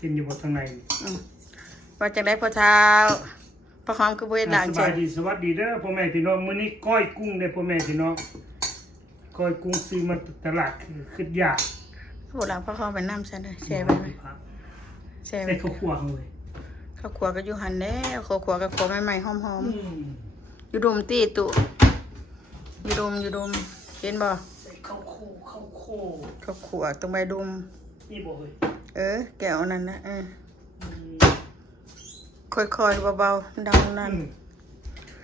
กินอยู่บนทางในว่าจะได้พอเช้าพอหอมก็บ่ได้ล้าง ส เจ็ บาย บ ดีสวัสดีเด้อพ่อแม่พี่น้องมื้อนี้ก้อยกุ้งเด้อพ่อแม่พี่น้องก้อยกุ้งซื้อมาตลาดคืออยาก ผู้หลังพอหอมไปน้ำใช่ไหมแช่ไปไหมแช่ไป ใส่ข้าวคั่วเขาเลย ข้าวขัวก็อยู่หันแล้วข้าวขัวกับขัวใหม่ๆหอมๆอยู่ดมตีตุอยู่ดมเห็นบ่ ใส่ข้าวโคข้าวโค ข้าวขัวตรงใบดม นี่บ่เฮ้ย แก้วนั่นนะค่อยๆเบาๆดังนั่น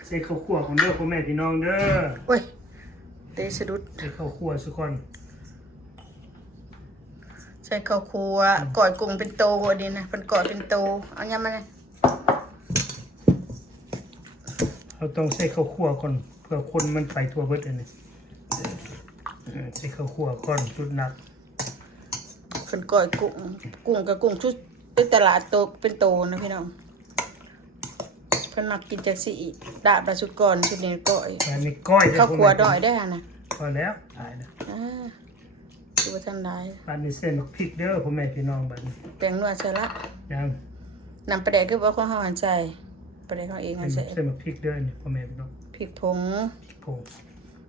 ใส่ข้าวคั่วของเด้อพ่อแม่พี่น้องเด้อ โอ้ยเตะสะดุด ใส่ข้าวคั่วสุกคน ใส่ข้าวคั่วก่อยกุ้งเป็นโตดีนะเป็นก่อยเป็นโตเอายังมาเลย เราต้องใส่ข้าวคั่วก่อนเพื่อคนมันไปทั่วเบิดอันนี้ใส่ข้าวคั่วก่อนจุดหนัก เป็นก่อยกุ้งกับกุ้งชุดเป็นตลาดโตเป็นโตนะพี่น้องเพิ่นมักกินจากสีดาบละสุดก่อนชุดนี้ก่อย อันนี้ก้อย ข้าวคั่วดอยได้ฮะนะ พอแล้วตายแล้ว ดูว่าท่านได้ อันนี้เส้นพริกเด้อพ่อแม่พี่น้องบัดนี้ แป้งนวดใส่ละ ยัง นำปลาแดกคือว่าข้าวหันใจปลาแดกเขาเองหันใส่ เส้นพริกเด้อนี่พ่อแม่พี่น้อง พริกผง พริกผง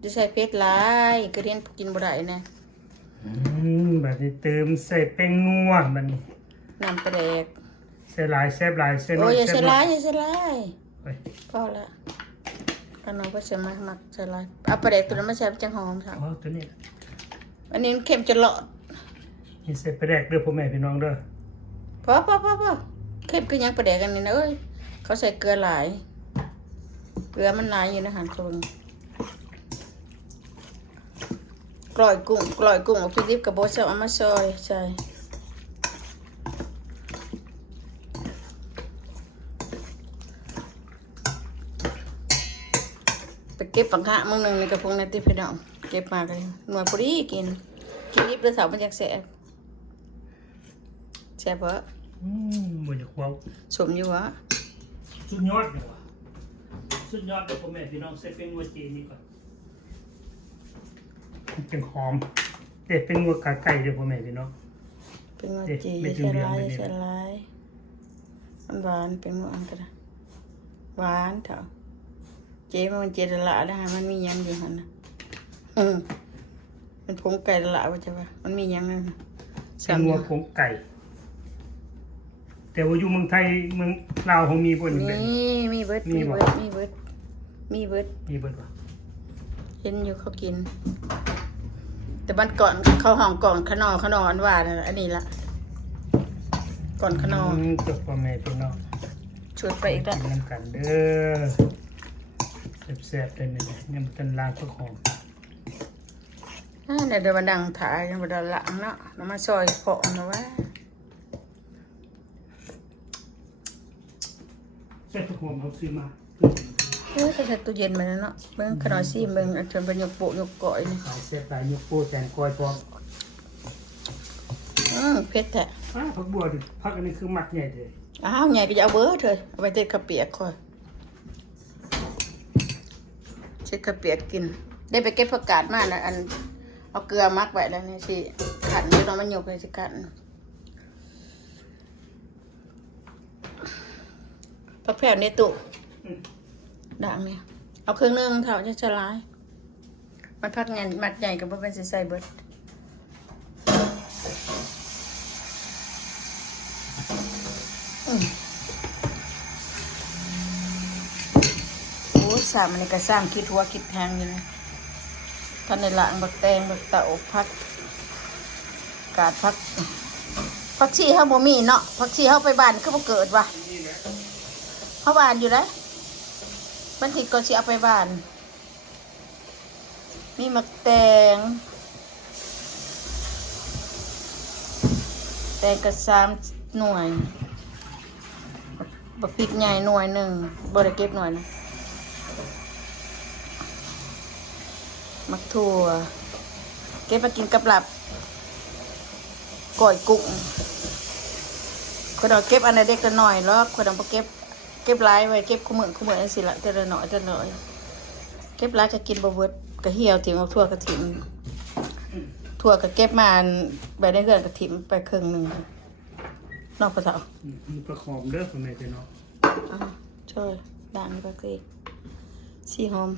จะใส่เพชรหลายกระเทียมกินบ่ได้นะ แบบนี้เติมใส่แป้งนัวบัดนี้ นำปลาแดก ใส่หลายแซ่บหลายใส่น้ โอ้ อย ย อย่า แซ่ ใส่ บน้ ร้า อย ย อย่าใส่ร้าย เฮ้ย พอละขนมก็จะมาหมักใส่ร้ายเอาปลาแดกตัวนั้นมาใส่จังหอมค่ะ อ๋อตัวนี้ อันนี้มันเค็มจะหลอด นี่ใส่ปลาแดกเด้อพ่อแม่พี่น้องเด้อ พอเค็มก็ยังปลาแดกกันนี่นะเอ้ยเขาใส่เกลือหลายเกลือมันหลายอยู่ในอาหารคนกล้อยกุ้งเอาพริกดิบกับโบเซลเอามาซอยใส่ไปเก็บปังกะมึงหนึ่งในกระพุ้งในติ๊บพี่น้องเก็บมากันหน่วยพอดีกินดิบแล้วเสามันจะแสบเพราะ บ่อยากเว้า สมอยู่วะ สุดยอดเลยว่ะสุดยอดเด้อพ่อแม่พี่น้องใส่แป้งนัวจีนนี่ก่อนมันจังหอมแต่เป็นนัวกาไก่เด้อพ่อแม่พี่น้อง เป็นว่าจี ไม่ถึ ใส่ งเดือน ลาย ไม่ถึง ใส่ลายมันหวานเป็นว่าอันก็ได้หวานเถอะเจ๊มันเจดละได้ฮะมันมียังอยู่หันนะมันผงไก่ละว่าจะว่ามันมียังนั่น เป็นนัวผงไก่ แต่ว่าอยู่เมืองไทยเมืองลาวเขามีบ่นี่เป็น มีเบิด มี มี บ่ เบิดมีเบิด มีเบิดบ่ เห็นอยู่เขากิน แต่บันก่อนเขาห้องก่อนขนออันว่าน่ะอันนี้ละก่อนขนอ จบพ่อแม่พี่น้อง ชวนไปอีกแล้ว กินน้ำกันเด้อแซ่บๆเลยนี่ยังบ่ทันล้างผักหอม เดี๋ยวมันดังถ่ายมันดังหลังเนาะน้ำมาซอยเพาะนะว่า ใส่ผักหอมเอาซื้อมา ก็ใส่ตู้เย็นมาแล้วเนาะเบิ่งขนอยซี่เบิ่งเอาเทินเป็นยกโปะยกก่อยนี่ ขายแซ่บหลายยกโป้แตงกอยพร้อม เผ็ดแท้ ผักบัวดิผักอันนี้คือมักใหญ่เด้อ อ้าวใหญ่ก็จะเอาเบอร์เถอะเอาไปเทข้าวเปียกค่อยเช็ดข้าวเปียกกิน ได้ไปเก็บผักกาดมาแล้วอันเอาเกลือมักไว้แล้วนี่สิขันอยู่ตอนมันหยกเลยสิขันผักแผ่วในตุด่างเนี่ยเอาเครื่องนึ่งเท่าจะฉลายมันพักใหญ่มัดใหญ่กับมันเป็นใส่เบิดโอ้สามอันนี้ก็สร้างคิดหัวคิดแทงอยู่นะท่านในหลังบักแตงบักเต่าพักกาดพักชีเฮาบ่มีเนาะพักชีเฮาไปบ้านคือบ่เกิดว่ะเฮาบ้านอยู่แล้วบันทิดก็สิเอาไปบ้านมีมักแตงกระ3หน่วยบักพริกใหญ่หน่วยหนึ่งบ่ได้เก็บหน่วยนะมักถั่วเก็บมากินกับหลับก่อยกุ้งคนเราเก็บอันเด็กละหน่อยแล้วคนเราเก็บหลายไว้เก็บคู่มืออันสิละแต่ละหน่อยเก็บหลายก็กินบ่เบิดก็เหี่ยวถิ่มเอาทั่วก็ถิ่ม ถั่วก็เก็บมาไปได้เกินกระถิ่มไปครึ่งหนึ่งนอกภาษา มีประคอมเด้อพ่อแม่พี่น้อง ช่วยด่างนี่ก็คือสีหอม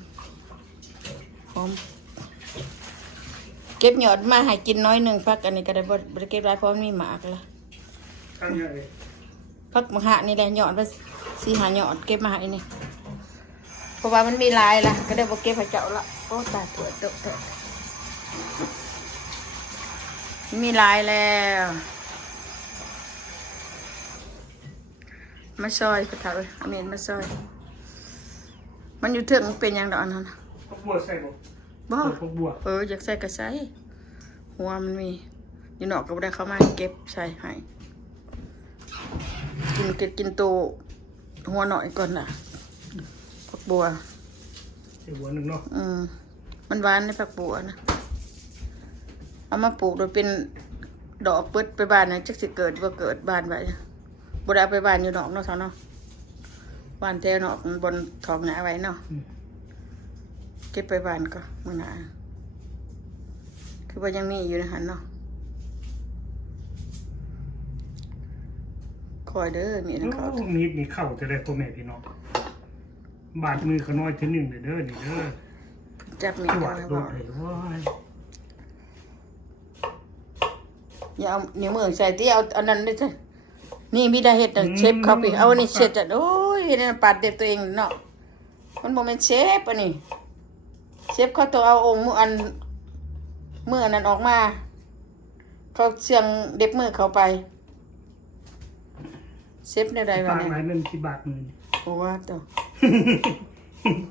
เก็บหยอดมาให้กินน้อยหนึ่งพักอันนี้ก็ได้บ่ได้เก็บหลายเพราะมันมีหมากละ ข้างใหญ่ พักมหะนี่แหละหยอดว่า4-5หยอดเก็บมาให้นี่เพราะว่ามันมีลายละก็ได้บ่เก็บให้เจ้าละโอ้ตายถั่วเตอะมีลายแล้วมาซอยก็ถามเลยอเมนมาซอยมันอยู่เถิงมันเป็นอย่างดอกอันนั้นน่ะ พวกบัวใส่บ่ บ่ พวกบัว อยากใส่ก็ใส่หัวมันมีอยู่นอกก็บ่ได้เข้ามาเก็บใส่ให้กินตัวหัวหน่อยก่อนน่ะผักบัว ใส่บัวหนึ่งเนาะ มันหวานในผักบัวนะเอามาปลูกโดยเป็นดอกเปิดไปบ้านนะจักสิเกิดบ่เกิดบ้านไว้บ่ได้เอาไปบ้านอยู่นอกเนาะเนาะบ้านแถวนอกบนท้องหน้าไว้เนาะเก็บไปบ้านก็มื้อหน้าคือว่ายังมีอยู่ในหันเนาะคอยเด้อมีนังเขา มีดนี่เข้าจะได้พ่อแม่พี่น้องบาดมือขน้อยทีหนึ่งเด้อนี่เด้อ จับมี จว ด ด เอา โด ไว้ ดเลยว้าย อย่าเอานิ้วมือใส่ที่เอาอันนั้นได้จ้ะนี่มีได้เฮ็ดน่ะเชฟเขาไปเอาอันนี้เช็ดจ้ะโอ้ยเฮ็ดให้ปาดเด็บตัวเองเนาะมันบ่แม่นเชฟอันนี้เชฟเขาต้องเอาองค์มืออันนั้นออกมาเขาเสียงเด็บมือเขาไปเชฟในใดวะ ต่าง เนี่ย หลายเงินกี่บาทมือนี่ โอ้ว่าตัว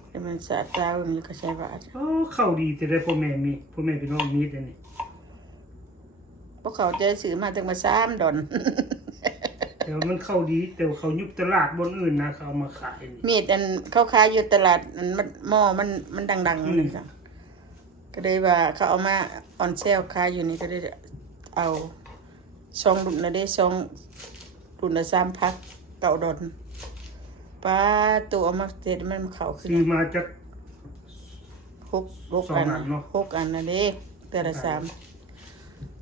แต่มันสะตามันก็ใช้บาท โอ้เข้าดีจะได้พ่อแม่พี่น้องมีดอันนี้ พวกเขาจะซื้อมาตั้งมา3ดอน แต่ว่ามันเข้าดีแต่ว่าเขายุบตลาดบนอื่นนะเขาเอามาขายนี่ มีดอันเขาขายอยู่ตลาดอันมันหม้อมันดังๆนี่จ้ะก็เลยว่าเขาเอามาออนเซลขายอยู่นี่ก็เลยเอา2รุ่นนะเด้2รุ่นละ3พัก9ดอนป้าตัวเอามาเสร็จมันเข้าขึ้น ซื้อมาจาก 6อัน 2 อันเนาะ 6อันนะเด้แต่ละ3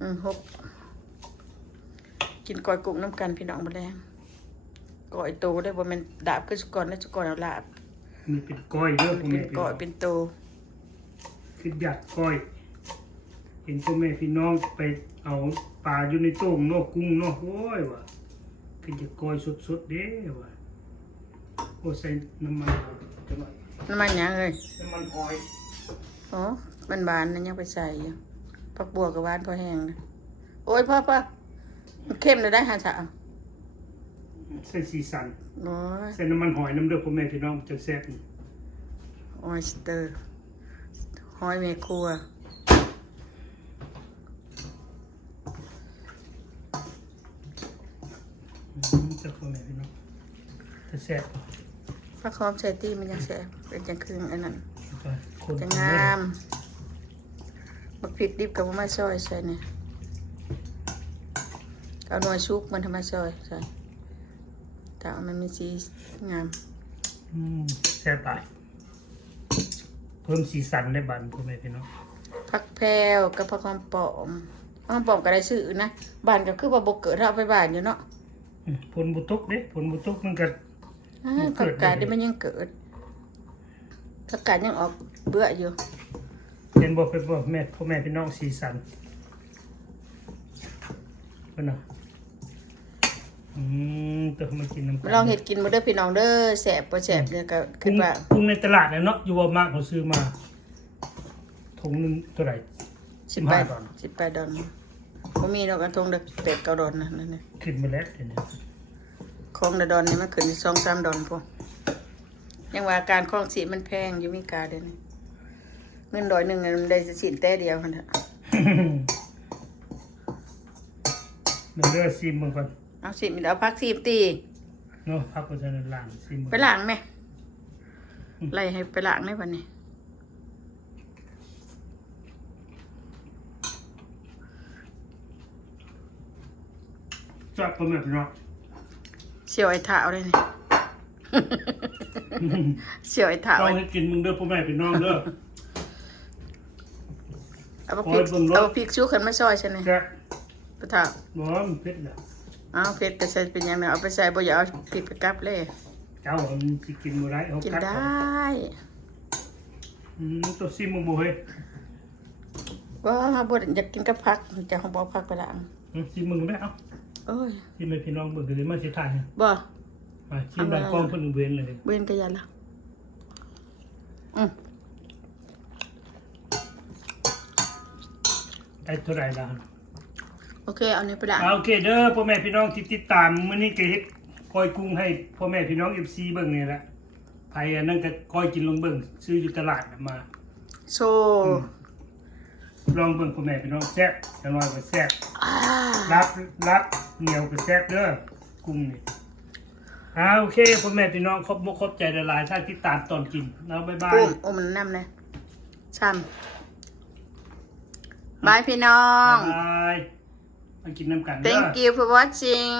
6กินก้อยกุ้งน้ำกันพี่น้องบ่แลงก้อยโตได้บ่แม่นดาบคือสุกรนะสุกรเอาลาบ มีเป็นก้อยเด้อพ่อ เป็ แม่ น พี่ ก้ น้ อ อย ง เป็นโต คือหยัดก้อย เห็นพ่อแม่พี่น้องไปเอาปลาอยู่ในโต่งเนาะกุ้งเนาะโอ้ยว่ะคือจะก้อยสดๆเด้ว่ะโอ้ใส่น้ำมันจังหน่อย น้ำมันหยังเอ้ย น้ำมันหอย อ๋อมันบานนั่นยังไปใส่อยู่ผักบัวกับหวานพอแห้งนะโอ้ยพ่อมันเข้มเลยได้หาสาว ใส่สีสัน โอ้ย ใส่น้ำมันหอยน้ำเด้อพ่อแม่พี่น้องจะแซ่บนี่ ออยสเตอร์หอยเมครัว จะพ่อแม่พี่น้องจะแซ่บ ผักหอมใส่ตีมันยังแซ่บเป็นจังครึ่งอันนั้น คน จะงามบักพริกดิบกับมะซอยใส่เนี่ยเอาหน่วยชุกมันทำมาซอยใส่แต่เอามันมีสีงาม แซ่บไปเพิ่มสีสันได้บันพ่อแม่พี่น้อง ผักแพรวกับผักหอมปอมผักหอมปอมก็ได้ซื้อนะบ้านก็คือว่าบ่เกิดถ้าเอาไปบ้านอยู่เนาะ ผลบุตกเด้ผลบุตกมันก็ ผักกาดนี่มันยังเกิดผักกาดยังออกเบื่ออยู่ เห็นบอกเป็นบอกแม่พ่อแม่พี่น้องสีสันเป็นเนาะแต่มากินน้ำ มาลองเห็ดกินมาเด้อพี่น้องเด้อแสบบ่แสบเนี่ยก็คิดว่า กุ้งในตลาดเนี่ยเนาะอยู่ว่ามากเขาซื้อมาถุงนึงเท่าไหร่15 ดอล 18 ดอลบ่มีดอกกระทงเด็กเป็ด9 ดอลนะนั่นน่ะ ขึ้นมาแล้วเดี๋ยวนี้ ของละดอนนี่มันขึ้น2-3 ดอลพวกยังว่าการคล้องสีมันแพงอยู่มีกาเด้อนี่เงิน100มันได้สินแต่เดียวหั่นน่ะ เดี๋ยวเลือกซิมมันก่อน เอาสิมันเอาผักซีมตี เนาะพักก็จะล้างซิมมัน ไปล้างแม่ไล่ให้ไปล้างได้บัดนี้ จับพ่อแม่พี่น้อง เสียวไอ้เท้าเลยนี่ เสียวไอ้เท้า ต้องให้กินมึงเด้อพ่อแม่พี่น้องเด้อ เอา บักพริกเอาบักพริกชูขึ้นมาซอยใช่ไหม แซ่บ ปะเถา บ่มันเผ็ดแล้ว เอาเผ็ดก็ใส่เป็นยังไงเอาไปใส่บ่อย่าเอาพริกไปกลับเลย เจ้ามันสิกินบ่ได้เอา กิน กัด ได เอา ้ ตัวซิมบ่เฮ้ย ว่าบ่อยากกินกับผักจะเอาบ่ผักไปล้าง ซิมมึงได้เอา โอ้ย ซิมให้พี่น้องเบิ่งคือมาสิทาน บ่ มาชิมแบบกล้องเพิ่นเว้นเลย เว้นก็ยันละได้เท่าไหร่ล่ะ โอเคเอานี้ไปล้าง โอเคเด้อพ่อแม่พี่น้องที่ติดตามมื้อนี้ก็เฮ็ดก้อยกุ้งให้พ่อแม่พี่น้อง FC เบิ่งนี่แหละไผอันนั้นก็ก้อยกินลงเบิ่งซื้ออยู่ตลาดมา โซ ลองเบิ่งพ่อแม่พี่น้องแซ่บจังน้อยก็แซ่บ อ่า รับเหนียวก็แซ่บเด้อกุ้งนี่โอเคพ่อแม่พี่น้องขอบมุกขอบใจหลายๆท่านที่ตามตอนกินแล้วบ๊ายบาย โอ้มันน้ำเลยช่ำบายพี่น้อง บ๊ายบายมากินน้ำกันเด้อ Thank you for watching